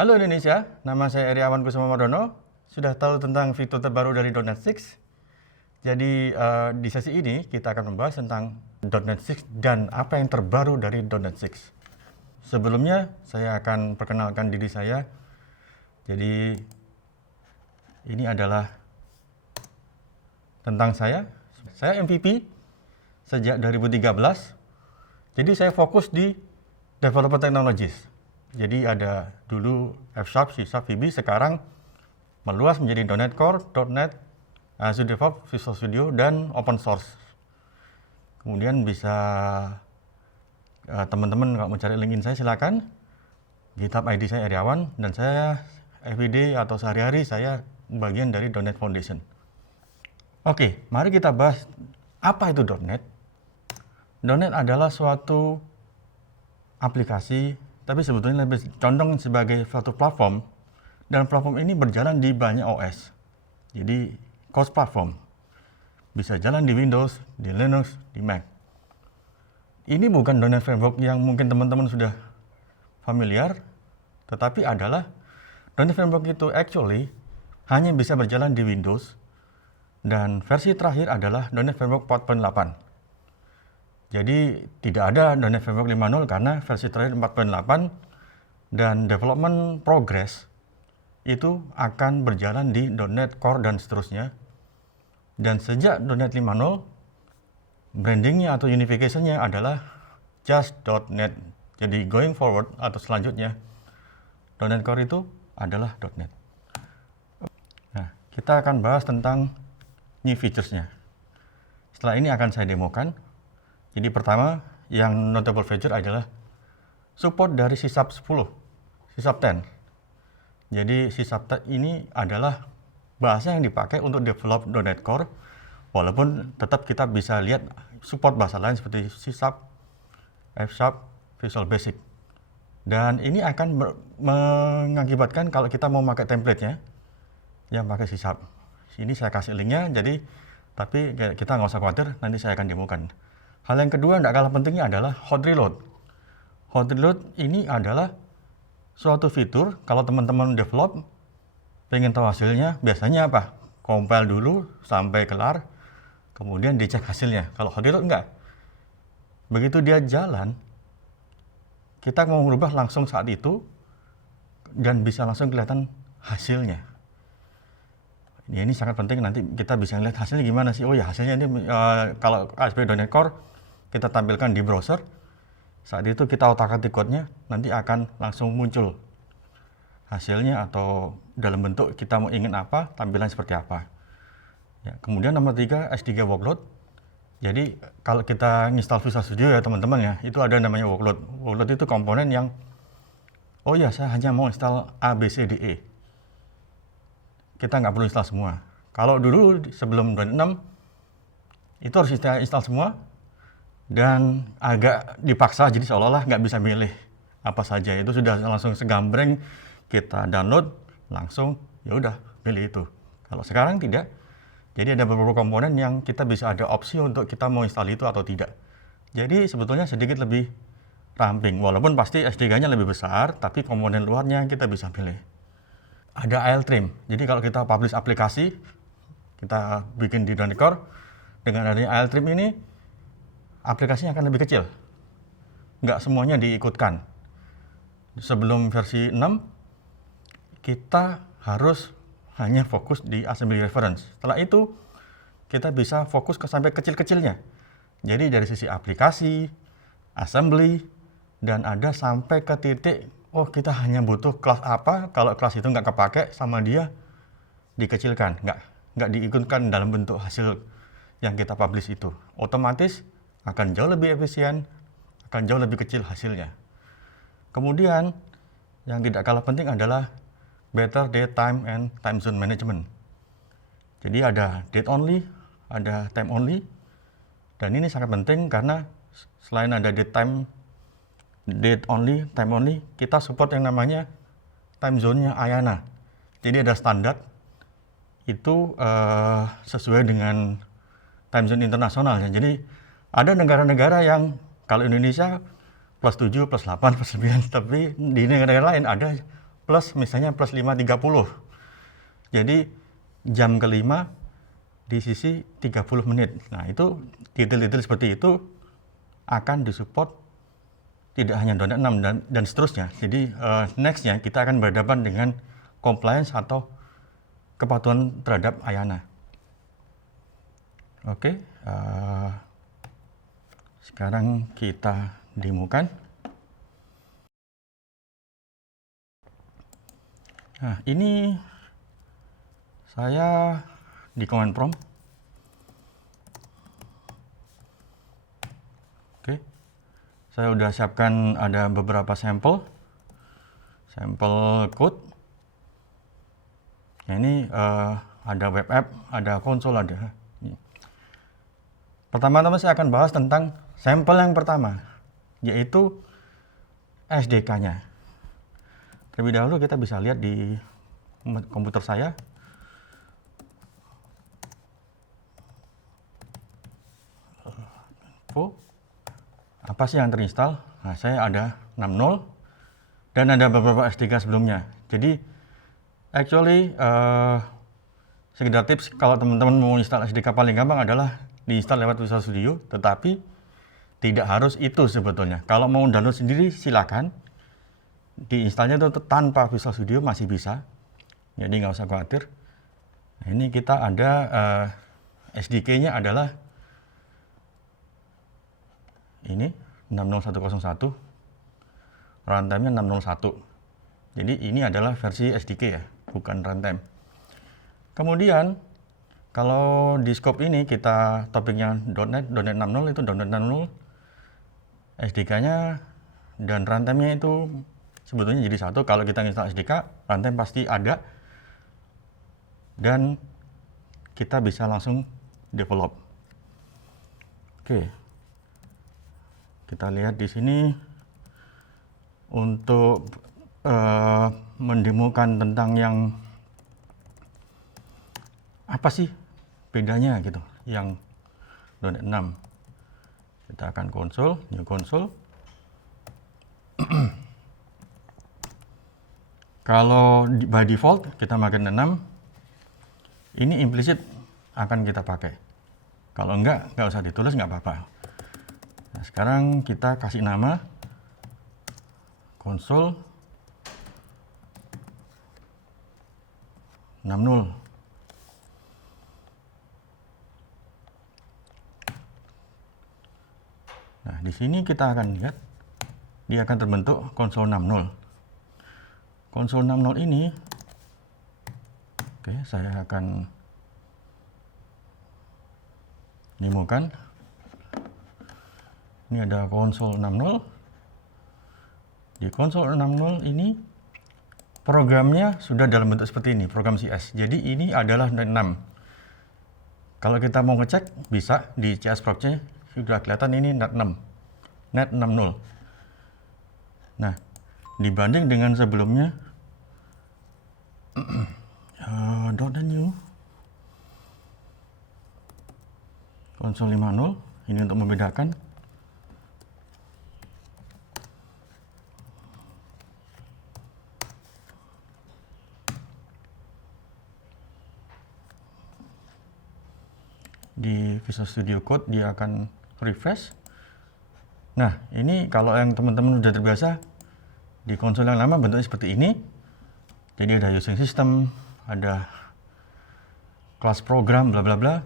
Halo Indonesia, nama saya Eriawan Kusumawardono. Sudah tahu tentang fitur terbaru dari .NET 6? Jadi di sesi ini kita akan membahas tentang .NET 6 dan apa yang terbaru dari .NET 6. Sebelumnya saya akan perkenalkan diri saya. Jadi ini adalah tentang saya. Saya MVP sejak 2013. Jadi saya fokus di developer technologies. Jadi ada dulu F#, C#, VB, sekarang meluas menjadi .NET Core, .NET, Azure DevOps, Visual Studio, dan open source. Kemudian bisa teman-teman kalau mencari LinkedIn saya silakan. GitHub ID saya Eriawan, dan saya everyday atau sehari-hari saya bagian dari .NET Foundation. Oke, mari kita bahas apa itu .NET. .NET adalah suatu aplikasi, tapi sebetulnya lebih condong sebagai suatu platform, dan platform ini berjalan di banyak OS. Jadi cross platform, bisa jalan di Windows, di Linux, di Mac. Ini bukan .NET Framework yang mungkin teman-teman sudah familiar, tetapi adalah .NET Framework itu actually hanya bisa berjalan di Windows, dan versi terakhir adalah .NET Framework 4.8. Jadi tidak ada .NET Framework 5.0 karena versi terakhir 4.8, dan development progress itu akan berjalan di .NET Core dan seterusnya. Dan sejak .NET 5.0, brandingnya atau unification-nya adalah just .NET. Jadi going forward atau selanjutnya, .NET Core itu adalah .NET. Nah, kita akan bahas tentang new features-nya. Setelah ini akan saya demokan. Jadi pertama, yang notable feature adalah support dari C#10, C#10. Jadi C# ini adalah bahasa yang dipakai untuk develop .NET Core, walaupun tetap kita bisa lihat support bahasa lain seperti C#, F#, Visual Basic. Dan ini akan mengakibatkan kalau kita mau pakai template-nya, yang pakai C#. Ini saya kasih linknya, jadi tapi kita nggak usah khawatir, nanti saya akan demokan. Hal yang kedua tidak kalah pentingnya adalah hot reload. Hot reload ini adalah suatu fitur kalau teman-teman develop pengen tahu hasilnya, biasanya apa? Compile dulu sampai kelar, kemudian dicek hasilnya. Kalau hot reload enggak. Begitu dia jalan, kita mau merubah langsung saat itu dan bisa langsung kelihatan hasilnya. Ini sangat penting, nanti kita bisa lihat hasilnya gimana sih. Oh ya, hasilnya ini kalau ASP.NET Core kita tampilkan di browser. Saat itu kita otak-atik code-nya, nanti akan langsung muncul hasilnya, atau dalam bentuk kita mau ingin apa, tampilan seperti apa. Ya, kemudian nomor 3, S3 workload. Jadi kalau kita install Visual Studio ya teman-teman ya, itu ada namanya workload. Workload itu komponen yang, oh ya saya hanya mau install A, B, C, D, E. Kita nggak perlu install semua. Kalau dulu sebelum .NET 6, itu harus install semua, dan agak dipaksa, jadi seolah-olah nggak bisa milih apa saja. Itu sudah langsung segambreng kita download, langsung ya udah pilih itu. Kalau sekarang tidak. Jadi ada beberapa komponen yang kita bisa ada opsi untuk kita mau install itu atau tidak. Jadi sebetulnya sedikit lebih ramping, walaupun pasti SDK-nya lebih besar, tapi komponen luarnya kita bisa pilih. Ada IL-trim. Jadi kalau kita publish aplikasi, kita bikin di .NET Core, dengan adanya IL-trim ini, aplikasinya akan lebih kecil. Nggak semuanya diikutkan. Sebelum versi 6, kita harus hanya fokus di assembly reference. Setelah itu, kita bisa fokus sampai kecil-kecilnya. Jadi dari sisi aplikasi, assembly, dan ada sampai ke titik, oh kita hanya butuh kelas apa, kalau kelas itu nggak kepake sama dia, dikecilkan. Nggak diikutkan dalam bentuk hasil yang kita publish itu. Otomatis akan jauh lebih efisien, akan jauh lebih kecil hasilnya. Kemudian, yang tidak kalah penting adalah better date, time, and time zone management. Jadi ada date only, ada time only, dan ini sangat penting karena selain ada date only, time only, kita support yang namanya time zone-nya IANA. Jadi ada standar, itu sesuai dengan time zone internasional ya. Jadi ada negara-negara yang kalau Indonesia plus 7, plus 8, plus 9, tapi di negara lain ada plus misalnya plus 5.30. Jadi jam kelima di sisi 30 menit. Nah, itu detail-detail seperti itu akan disupport tidak hanya .NET 6 dan seterusnya. Jadi nextnya kita akan berhadapan dengan compliance atau kepatuhan terhadap IANA. Oke, sekarang kita demokan. Nah, ini saya di command prompt. Oke, saya udah siapkan ada beberapa sampel code. Nah, ini ada web app, ada konsol, ada. Pertama-tama saya akan bahas tentang sampel yang pertama, yaitu SDK-nya. Terlebih dahulu kita bisa lihat di komputer saya. Apa sih yang terinstall? Nah, saya ada 6.0 dan ada beberapa SDK sebelumnya. Jadi, actually, sekedar tips, kalau teman-teman mau install SDK paling gampang adalah diinstal lewat Visual Studio, tetapi tidak harus itu sebetulnya. Kalau mau download sendiri silakan. Diinstalnya itu tanpa Visual Studio masih bisa, jadi nggak usah khawatir. Nah, ini kita ada SDK-nya adalah ini 60101, runtime-nya 601. Jadi ini adalah versi SDK ya, bukan runtime. Kemudian kalau di scope ini kita topiknya .NET 6.0 itu .NET 6.0, SDK-nya dan runtime-nya itu sebetulnya jadi satu. Kalau kita install SDK, runtime pasti ada dan kita bisa langsung develop. Oke, kita lihat di sini untuk mendemokan tentang yang apa sih bedanya gitu, yang .NET 6. Kita akan new console. Kalau by default kita pakai 6, ini implicit akan kita pakai. Kalau nggak usah ditulis, nggak apa-apa. Nah, sekarang kita kasih nama console 6.0. Nah, di sini kita akan lihat dia akan terbentuk konsol 6.0. Konsol 6.0 ini, oke, saya akan demokan. Ini ada konsol 6.0. Di konsol 6.0 ini programnya sudah dalam bentuk seperti ini, program CS. Jadi ini adalah .NET 6. Kalau kita mau ngecek bisa di CS Proc-nya sudah kelihatan ini .NET 6. .NET 6.0. Nah, dibanding dengan sebelumnya .NET New konsol 5.0, ini untuk membedakan. Di Visual Studio Code dia akan refresh. Nah, ini kalau yang teman-teman sudah terbiasa di konsol yang lama bentuknya seperti ini. Jadi ada using system, ada kelas program, bla bla bla.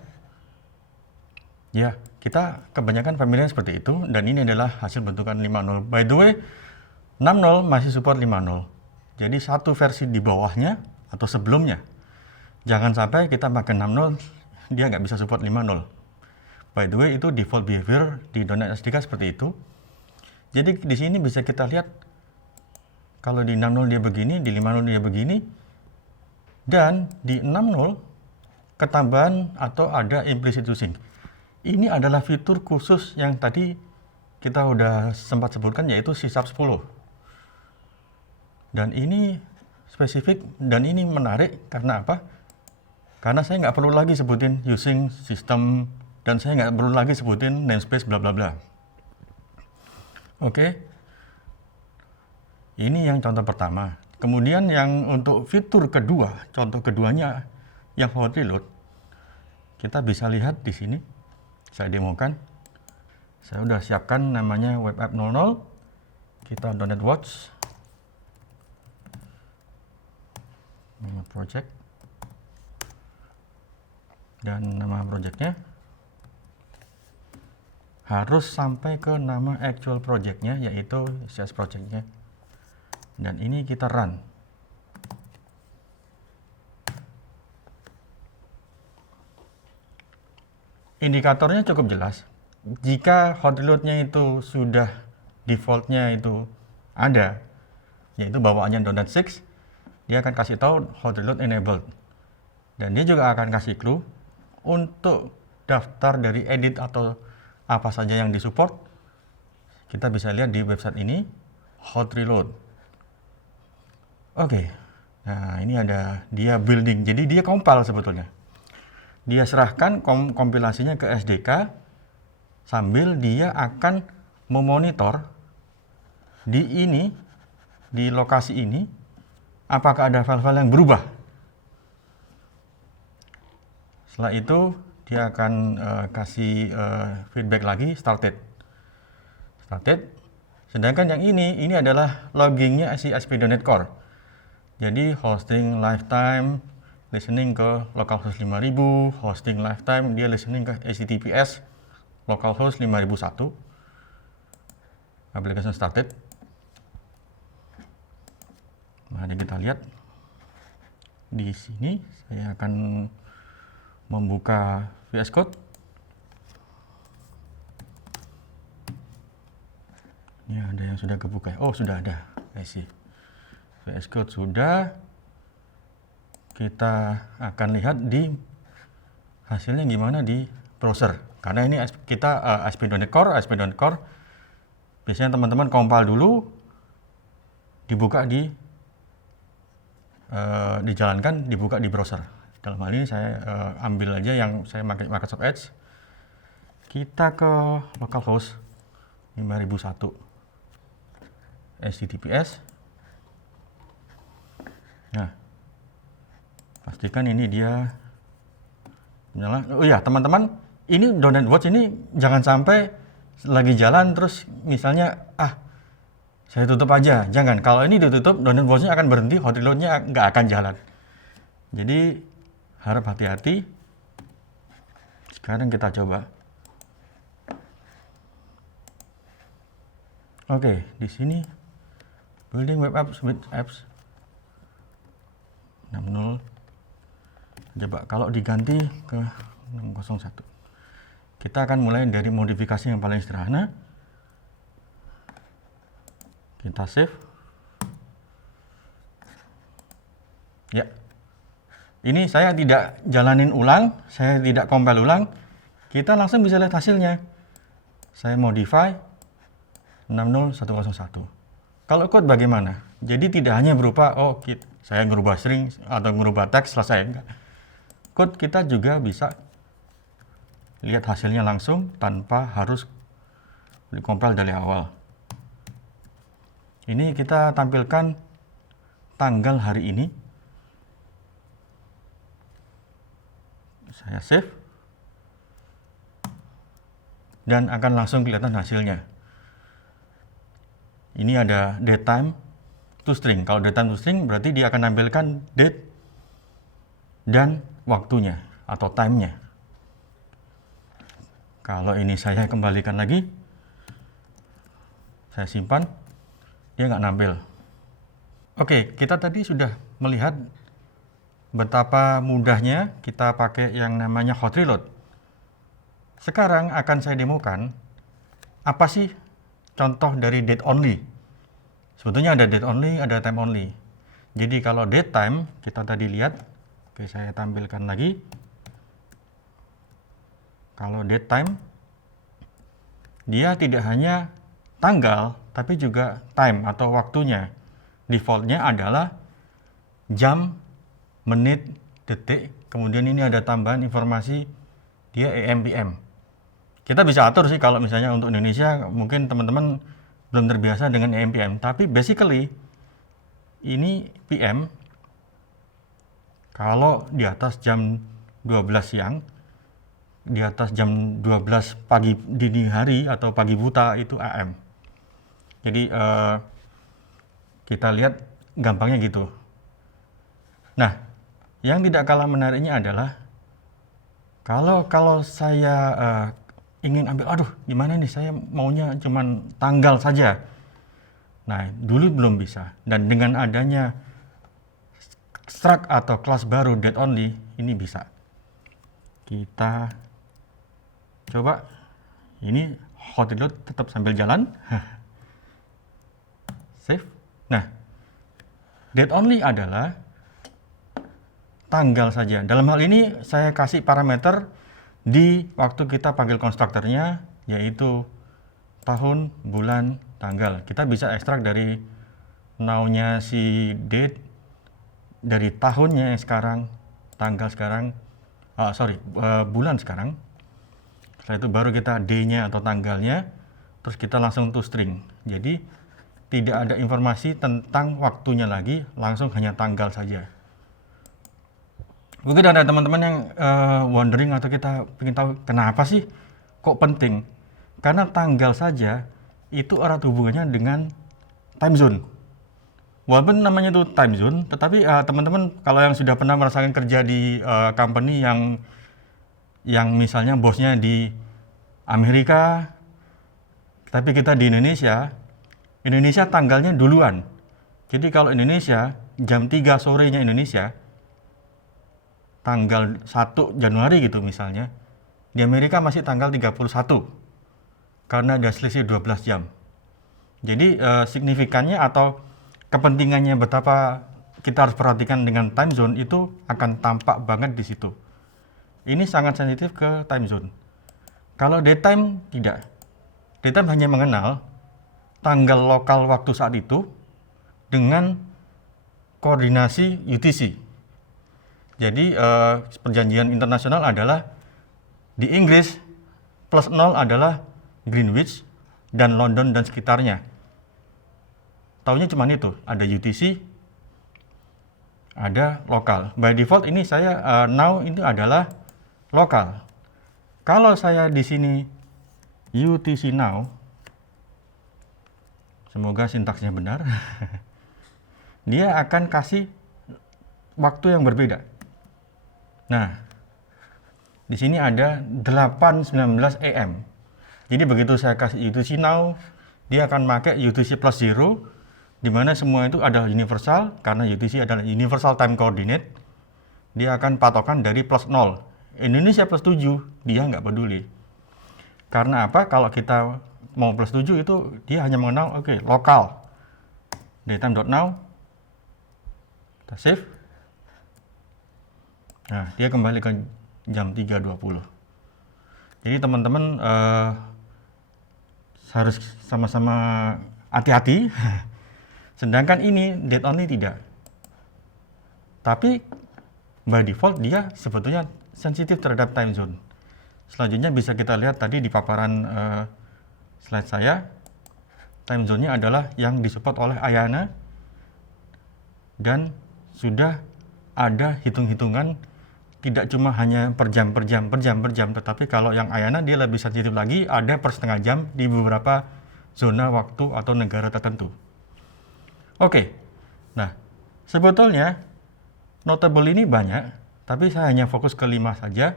Ya, kita kebanyakan familiar seperti itu, dan ini adalah hasil bentukan 5.0. By the way, 6.0 masih support 5.0. Jadi satu versi di bawahnya atau sebelumnya. Jangan sampai kita pakai 6.0 dia nggak bisa support 5.0. By the way, itu default behavior di .NET SDK seperti itu. Jadi di sini bisa kita lihat kalau di 6.0 dia begini, di 5.0 dia begini, dan di 6.0 ketambahan atau ada implicit using. Ini adalah fitur khusus yang tadi kita udah sempat sebutkan, yaitu C# 10. Dan ini spesifik dan ini menarik karena apa? Karena saya nggak perlu lagi sebutin using system dan saya nggak perlu lagi sebutin namespace bla bla bla. Oke. Ini yang contoh pertama. Kemudian yang untuk fitur kedua, contoh keduanya yang hot reload, kita bisa lihat di sini. Saya demokan. Saya udah siapkan namanya web app 00. Kita download watch. Nama project. Dan nama projectnya harus sampai ke nama actual projectnya, yaitu CS projectnya. Dan ini kita run. Indikatornya cukup jelas. Jika hot reload-nya itu sudah defaultnya itu ada, yaitu bawaannya .6, dia akan kasih tahu hot reload enabled. Dan dia juga akan kasih clue untuk daftar dari edit atau apa saja yang disupport. Kita bisa lihat di website ini, hot reload. Oke, nah ini ada dia building, jadi dia compile sebetulnya. Dia serahkan kompilasinya ke SDK sambil dia akan memonitor di lokasi ini, apakah ada file-file yang berubah. Setelah itu dia akan kasih feedback lagi, started. Sedangkan yang ini adalah loggingnya si ASP.NET Core. Jadi hosting lifetime, listening ke localhost 5000, hosting lifetime dia listening ke HTTPS localhost 5001. Application started. Mari kita lihat di sini. Saya akan membuka VS Code. Ini ada yang sudah kebuka. Oh, sudah ada. I see. VS Code sudah. Kita akan lihat di hasilnya gimana di browser. Karena ini kita ASP.NET Core, biasanya teman-teman compile dulu, dibuka dijalankan, dibuka di browser. Dalam hal ini saya ambil aja yang saya pakai Microsoft Edge. Kita ke localhost 5001 HTTPS. Nah, pastikan ini dia menyala. Oh iya, teman-teman, ini .NET Watch ini jangan sampai lagi jalan terus misalnya saya tutup aja. Jangan, kalau ini ditutup .NET Watch-nya akan berhenti, hot reload-nya nggak akan jalan. Jadi harap hati-hati. Sekarang kita coba. Oke, di sini building web apps with apps 60. Coba kalau diganti ke 601. Kita akan mulai dari modifikasi yang paling sederhana. Kita save. Ya. Ini saya tidak jalanin ulang, saya tidak compile ulang. Kita langsung bisa lihat hasilnya. Saya modify 60101. Kalau code bagaimana? Jadi tidak hanya berupa saya ngerubah string atau ngerubah teks selesai. Enggak. Code kita juga bisa lihat hasilnya langsung tanpa harus di-compile dari awal. Ini kita tampilkan tanggal hari ini. Saya save. Dan akan langsung kelihatan hasilnya. Ini ada date time to string. Kalau date time to string berarti dia akan nampilkan date dan waktunya atau time-nya. Kalau ini saya kembalikan lagi, saya simpan, dia nggak nampil. Oke, kita tadi sudah melihat betapa mudahnya kita pakai yang namanya hot reload. Sekarang akan saya demokan apa sih contoh dari date only. Sebetulnya ada date only, ada time only. Jadi kalau date time, kita tadi lihat, oke saya tampilkan lagi. Kalau date time, dia tidak hanya tanggal, tapi juga time atau waktunya. Defaultnya adalah jam, menit, detik, kemudian ini ada tambahan informasi dia AM, PM. Kita bisa atur sih kalau misalnya untuk Indonesia mungkin teman-teman belum terbiasa dengan AM, PM. Tapi basically ini PM. Kalau di atas jam 12 siang, di atas jam 12 pagi dini hari atau pagi buta itu AM. Jadi kita lihat gampangnya gitu. Nah, yang tidak kalah menariknya adalah kalau saya ingin ambil, aduh gimana nih, saya maunya cuman tanggal saja. Nah, dulu belum bisa. Dan dengan adanya struct atau kelas baru date only, ini bisa. Kita coba, ini hot reload tetap sambil jalan. Save. Nah, date only adalah tanggal saja. Dalam hal ini saya kasih parameter di waktu kita panggil konstruktornya, yaitu tahun, bulan, tanggal. Kita bisa ekstrak dari now-nya si date, dari tahunnya yang sekarang, tanggal sekarang, bulan sekarang. Setelah itu baru kita D-nya atau tanggalnya, terus kita langsung to string. Jadi tidak ada informasi tentang waktunya lagi, langsung hanya tanggal saja. Mungkin ada teman-teman yang wondering atau kita ingin tahu kenapa sih kok penting? Karena tanggal saja itu erat hubungannya dengan time zone. Walaupun namanya itu time zone, tetapi teman-teman kalau yang sudah pernah merasakan kerja di company yang misalnya bosnya di Amerika, tapi kita di Indonesia tanggalnya duluan. Jadi kalau Indonesia jam 3 sorenya Indonesia, tanggal 1 Januari gitu misalnya, di Amerika masih tanggal 31 karena ada selisih 12 jam. Jadi signifikannya atau kepentingannya betapa kita harus perhatikan dengan time zone itu akan tampak banget di situ. Ini sangat sensitif ke time zone. Kalau daytime tidak. Daytime hanya mengenal tanggal lokal waktu saat itu dengan koordinasi UTC. Jadi perjanjian internasional adalah di Inggris plus 0 adalah Greenwich dan London dan sekitarnya. Taunya cuma itu, ada UTC, ada lokal. By default ini saya now ini adalah lokal. Kalau saya di sini UTC now, semoga sintaksnya benar, dia akan kasih waktu yang berbeda. Nah, di sini ada 8:19 AM. Jadi begitu saya kasih UTC now, dia akan pakai UTC plus 0, di mana semua itu adalah universal, karena UTC adalah universal time coordinate. Dia akan patokan dari plus 0. Indonesia plus 7, dia nggak peduli. Karena apa? Kalau kita mau plus 7 itu dia hanya mengenal lokal. Daytime.now. Kita save. Nah, dia kembali ke jam 3.20. Jadi teman-teman harus sama-sama hati-hati. Sedangkan ini date only tidak. Tapi by default dia sebetulnya sensitif terhadap time zone. Selanjutnya bisa kita lihat tadi di paparan slide saya. Time zone-nya adalah yang disupport oleh Ayana. Dan sudah ada hitung-hitungan, tidak cuma hanya per jam, tetapi kalau yang Ayana dia lebih sensitif lagi, ada per setengah jam di beberapa zona waktu atau negara tertentu. Oke, nah sebetulnya notable ini banyak, tapi saya hanya fokus ke 5 saja.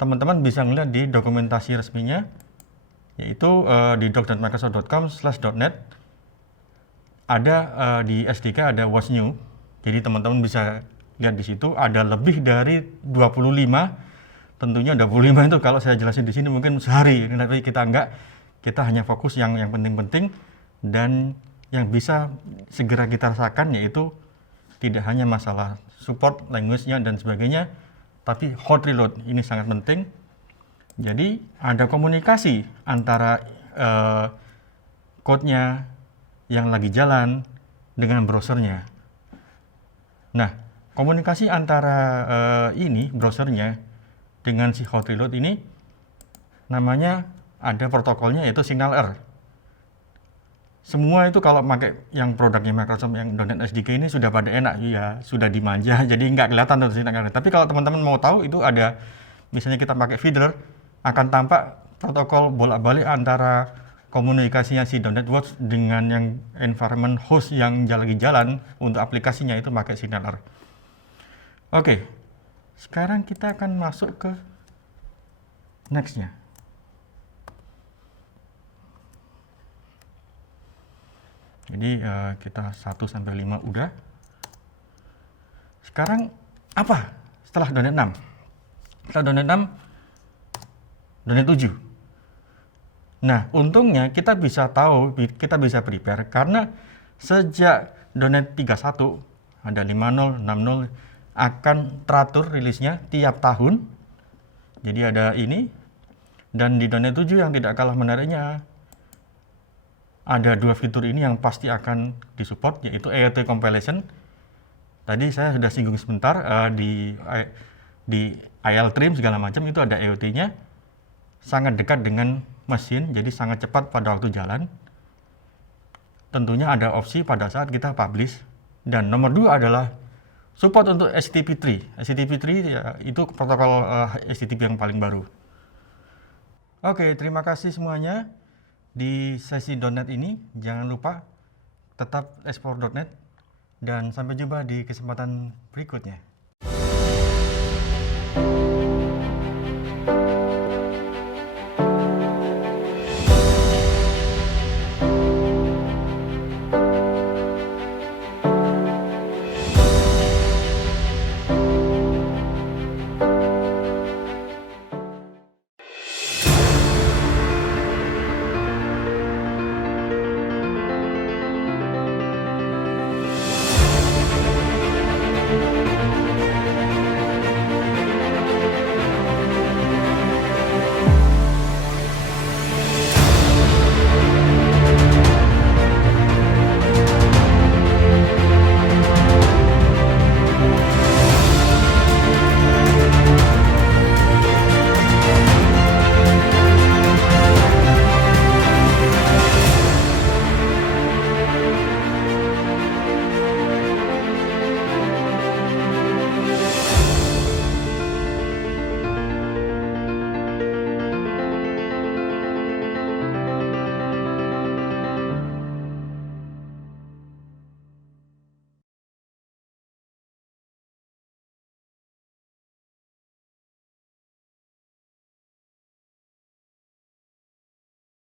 Teman-teman bisa melihat di dokumentasi resminya, yaitu di doc.microsoft.com/.net. Ada di SDK ada what's new, jadi teman-teman bisa lihat di situ ada lebih dari 25. Tentunya 25 itu kalau saya jelasin di sini mungkin sehari, tapi kita enggak. Kita hanya fokus yang penting-penting dan yang bisa segera kita rasakan, yaitu tidak hanya masalah support language-nya dan sebagainya, tapi hot reload ini sangat penting. Jadi ada komunikasi antara code-nya yang lagi jalan dengan browsernya. Nah, komunikasi antara ini browsernya dengan si hot reload ini namanya, ada protokolnya yaitu signal R. semua itu kalau pakai yang produknya Microsoft yang .NET SDK ini sudah pada enak ya, sudah dimanja, jadi nggak kelihatan tuh sintaknya. Tapi kalau teman-teman mau tahu itu ada, misalnya kita pakai feeder, akan tampak protokol bolak-balik antara komunikasinya si .NET Watch dengan yang environment host yang lagi jalan untuk aplikasinya itu pakai signaler. Oke, sekarang kita akan masuk ke next-nya. Jadi kita 1-5 udah. Sekarang apa setelah .NET 6? Setelah .NET 6, .NET 7. Nah, untungnya kita bisa tahu, kita bisa prepare karena sejak .NET 3.1 ada 5.0, 6.0 akan teratur rilisnya tiap tahun. Jadi ada ini, dan di .NET 7 yang tidak kalah menariknya ada dua fitur ini yang pasti akan disupport, yaitu AOT compilation. Tadi saya sudah singgung sebentar di IL-trim segala macam itu ada AOT-nya, sangat dekat dengan mesin, jadi sangat cepat pada waktu jalan. Tentunya ada opsi pada saat kita publish. Dan nomor 2 adalah support untuk HTTP3. HTTP3 ya, itu protokol HTTP yang paling baru. Oke, terima kasih semuanya. Di sesi .NET ini, jangan lupa tetap explore .NET dan sampai jumpa di kesempatan berikutnya.